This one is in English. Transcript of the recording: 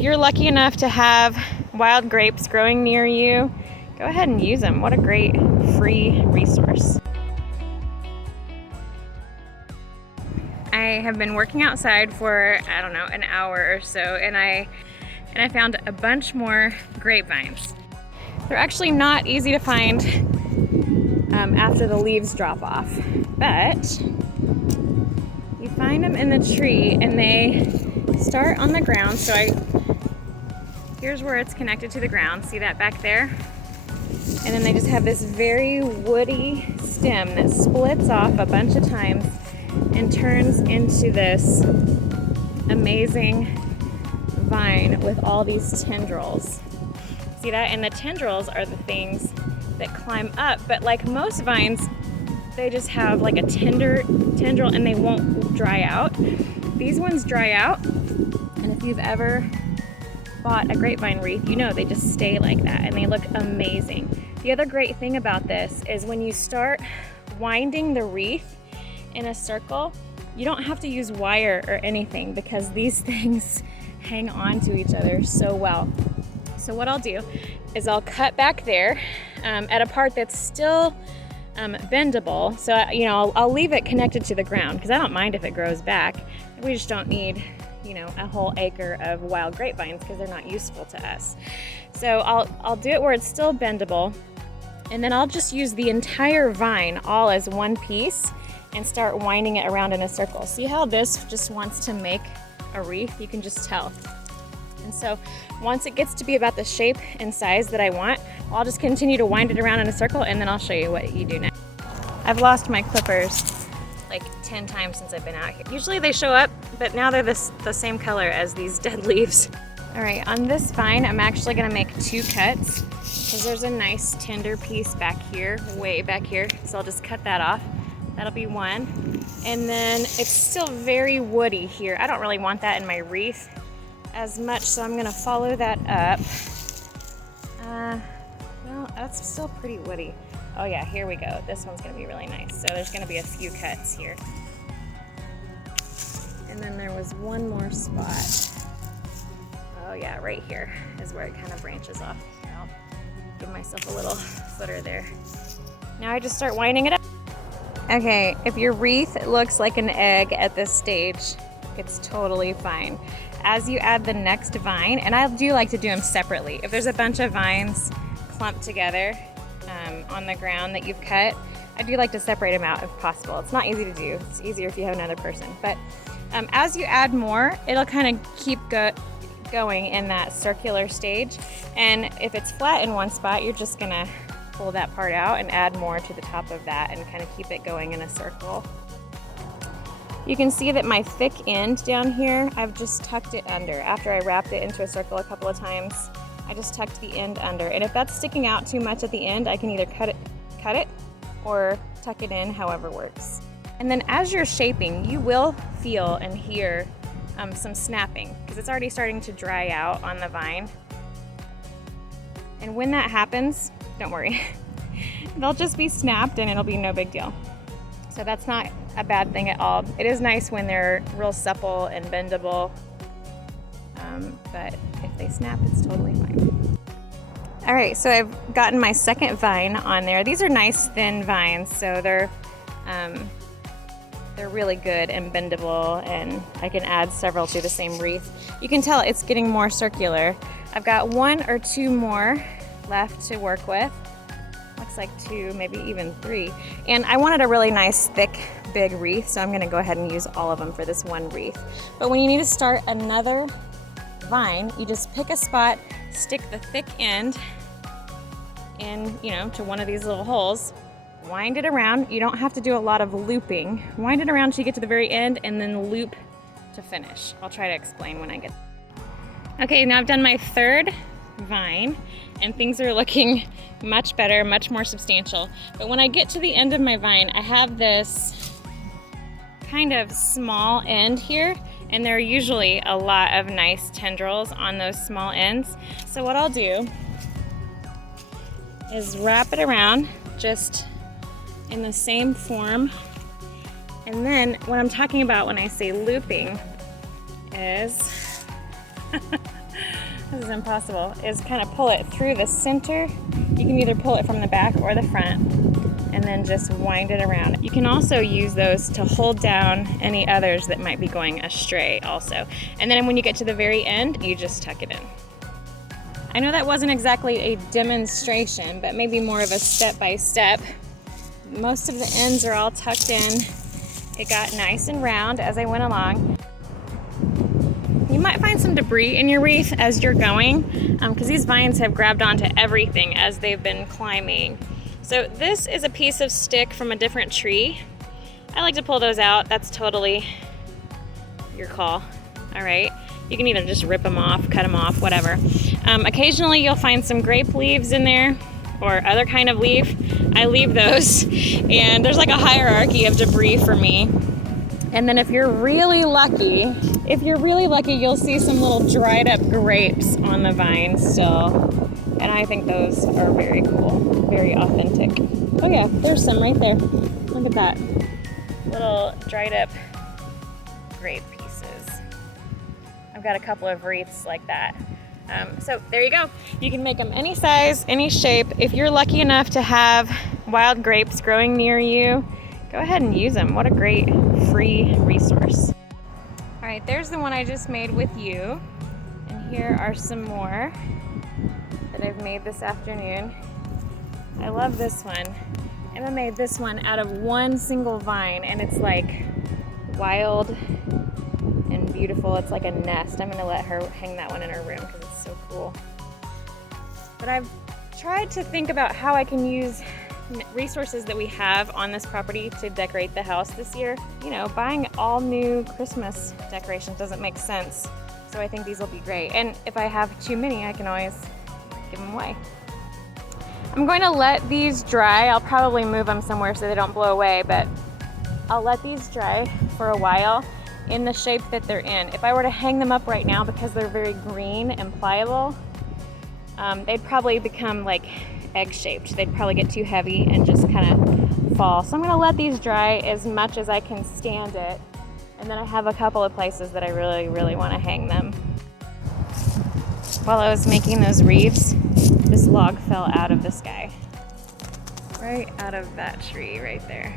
If you're lucky enough to have wild grapes growing near you, go ahead and use them. What a great free resource. I have been working outside for, I don't know, an hour or so, and I found a bunch more grapevines. They're actually not easy to find after the leaves drop off, but you find them in the tree and they start on the ground. So here's where it's connected to the ground. See that back there? And then they just have this very woody stem that splits off a bunch of times and turns into this amazing vine with all these tendrils. See that? And the tendrils are the things that climb up, but like most vines, they just have like a tendril and they won't dry out. These ones dry out, and if you've ever bought a grapevine wreath, you know they just stay like that and they look amazing. The other great thing about this is when you start winding the wreath in a circle, you don't have to use wire or anything because these things hang on to each other so well. So what I'll do is I'll cut back there at a part that's still bendable. So I'll leave it connected to the ground because I don't mind if it grows back. We just don't need a whole acre of wild grapevines because they're not useful to us. So I'll do it where it's still bendable, and then I'll just use the entire vine all as one piece and start winding it around in a circle. See how this just wants to make a wreath? You can just tell. And so once it gets to be about the shape and size that I want, I'll just continue to wind it around in a circle, and then I'll show you what you do next. I've lost my clippers like 10 times since I've been out here. Usually they show up, but now they're the same color as these dead leaves. All right, on this vine, I'm actually gonna make 2 cuts because there's a nice tender piece back here, way back here. So I'll just cut that off. That'll be one. And then it's still very woody here. I don't really want that in my wreath as much, so I'm gonna follow that up. Well, that's still pretty woody. Oh yeah, here we go. This one's gonna be really nice. So there's gonna be a few cuts here. And then there was one more spot. Oh yeah, right here is where it kind of branches off. Here, I'll give myself a little footer there. Now I just start winding it up. Okay, if your wreath looks like an egg at this stage, it's totally fine. As you add the next vine, and I do like to do them separately. If there's a bunch of vines clumped together on the ground that you've cut, I do like to separate them out if possible. It's not easy to do. It's easier if you have another person. But as you add more, it'll kind of keep going in that circular stage. And if it's flat in one spot, you're just gonna pull that part out and add more to the top of that and kind of keep it going in a circle. You can see that my thick end down here, I've just tucked it under. After I wrapped it into a circle a couple of times, I just tucked the end under. And if that's sticking out too much at the end, I can either cut it or tuck it in, however works. And then as you're shaping, you will feel and hear some snapping because it's already starting to dry out on the vine. And when that happens, don't worry. They'll just be snapped and it'll be no big deal. So that's not a bad thing at all. It is nice when they're real supple and bendable, but if they snap, it's totally fine. All right, so I've gotten my second vine on there. These are nice thin vines, so they're really good and bendable, and I can add several to the same wreath. You can tell it's getting more circular. I've got 1 or 2 more left to work with. Looks like 2, maybe even 3. And I wanted a really nice, thick, big wreath, so I'm gonna go ahead and use all of them for this one wreath. But when you need to start another vine, you just pick a spot, stick the thick end in, to one of these little holes, wind it around. You don't have to do a lot of looping. Wind it around until you get to the very end and then loop to finish. I'll try to explain when I get. Okay, now I've done my 3rd vine and things are looking much better, much more substantial. But when I get to the end of my vine, I have this kind of small end here, and there are usually a lot of nice tendrils on those small ends. So what I'll do is wrap it around just in the same form. And then what I'm talking about when I say looping is this is impossible, is kind of pull it through the center. You can either pull it from the back or the front and then just wind it around. You can also use those to hold down any others that might be going astray also. And then when you get to the very end, you just tuck it in. I know that wasn't exactly a demonstration, but maybe more of a step-by-step. Most of the ends are all tucked in. It got nice and round as I went along. You might find some debris in your wreath as you're going, because these vines have grabbed onto everything as they've been climbing. So this is a piece of stick from a different tree. I like to pull those out. That's totally your call. All right. You can either just rip them off, cut them off, whatever. Occasionally you'll find some grape leaves in there or other kind of leaf. I leave those, and there's like a hierarchy of debris for me. And then if you're really lucky, you'll see some little dried up grapes on the vine still. And I think those are very cool, very authentic. Oh yeah, there's some right there. Look at that. Little dried up grape pieces. I've got a couple of wreaths like that. So there you go. You can make them any size, any shape. If you're lucky enough to have wild grapes growing near you, go ahead and use them. What a great free resource. All right, there's the one I just made with you. And here are some more that I've made this afternoon. I love this one. Emma made this one out of one single vine, and it's like wild and beautiful. It's like a nest. I'm gonna let her hang that one in her room because it's so cool. But I've tried to think about how I can use resources that we have on this property to decorate the house this year. You know, buying all new Christmas decorations doesn't make sense. So I think these will be great. And if I have too many, I can always give them away. I'm going to let these dry. I'll probably move them somewhere so they don't blow away, but I'll let these dry for a while in the shape that they're in. If I were to hang them up right now, because they're very green and pliable, they'd probably become like egg-shaped. They'd probably get too heavy and just kind of fall. So I'm gonna let these dry as much as I can stand it. And then I have a couple of places that I really, really wanna hang them. While I was making those wreaths, this log fell out of the sky. Right out of that tree right there.